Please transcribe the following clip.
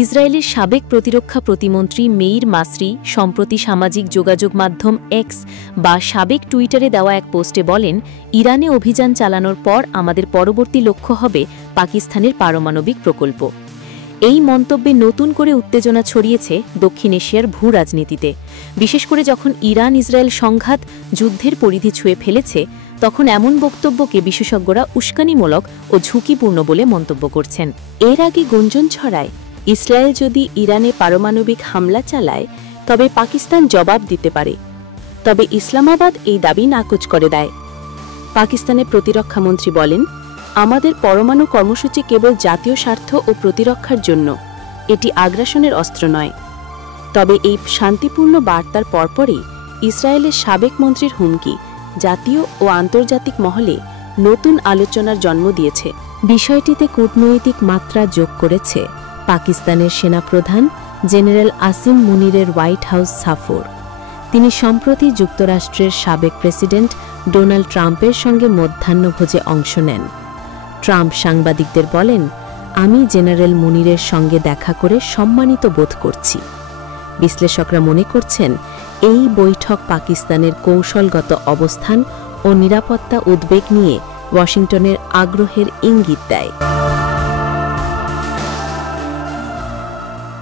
ইসরায়েলের সাবেক প্রতিরক্ষা প্রতিমন্ত্রী মেইর মাসরি সম্প্রতি সামাজিক যোগাযোগ মাধ্যম এক্স বা সাবেক টুইটারে দেওয়া এক পোস্টে বলেন, ইরানে অভিযান চালানোর পর আমাদের পরবর্তী লক্ষ্য হবে পাকিস্তানের পারমাণবিক প্রকল্প। এই মন্তব্যে নতুন করে উত্তেজনা ছড়িয়েছে দক্ষিণ এশিয়ার ভূ রাজনীতিতে। বিশেষ করে যখন ইরান ইসরায়েল সংঘাত যুদ্ধের পরিধি ছুঁয়ে ফেলেছে, তখন এমন বক্তব্যকে বিশেষজ্ঞরা উস্কানিমূলক ও ঝুঁকিপূর্ণ বলে মন্তব্য করছেন। এর আগে গুঞ্জন ছড়ায়, ইসরায়েল যদি ইরানে পারমাণবিক হামলা চালায় তবে পাকিস্তান জবাব দিতে পারে। তবে ইসলামাবাদ এই দাবি নাকচ করে দেয়। পাকিস্তানের প্রতিরক্ষামন্ত্রী বলেন, আমাদের পরমাণু কর্মসূচি কেবল জাতীয় স্বার্থ ও প্রতিরক্ষার জন্য, এটি আগ্রাসনের অস্ত্র নয়। তবে এই শান্তিপূর্ণ বার্তার পরপরই ইসরায়েলের সাবেক মন্ত্রীর হুমকি জাতীয় ও আন্তর্জাতিক মহলে নতুন আলোচনার জন্ম দিয়েছে। বিষয়টিতে কূটনৈতিক মাত্রা যোগ করেছে পাকিস্তানের সেনাপ্রধান জেনারেল আসিম মুনিরের হোয়াইট হাউস সফর। তিনি সম্প্রতি যুক্তরাষ্ট্রের সাবেক প্রেসিডেন্ট ডোনাল্ড ট্রাম্পের সঙ্গে মধ্যাহ্নভোজে অংশ নেন। ট্রাম্প সাংবাদিকদের বলেন, আমি জেনারেল মুনিরের সঙ্গে দেখা করে সম্মানিত বোধ করছি। বিশ্লেষকরা মনে করছেন, এই বৈঠক পাকিস্তানের কৌশলগত অবস্থান ও নিরাপত্তা উদ্বেগ নিয়ে ওয়াশিংটনের আগ্রহের ইঙ্গিত দেয়।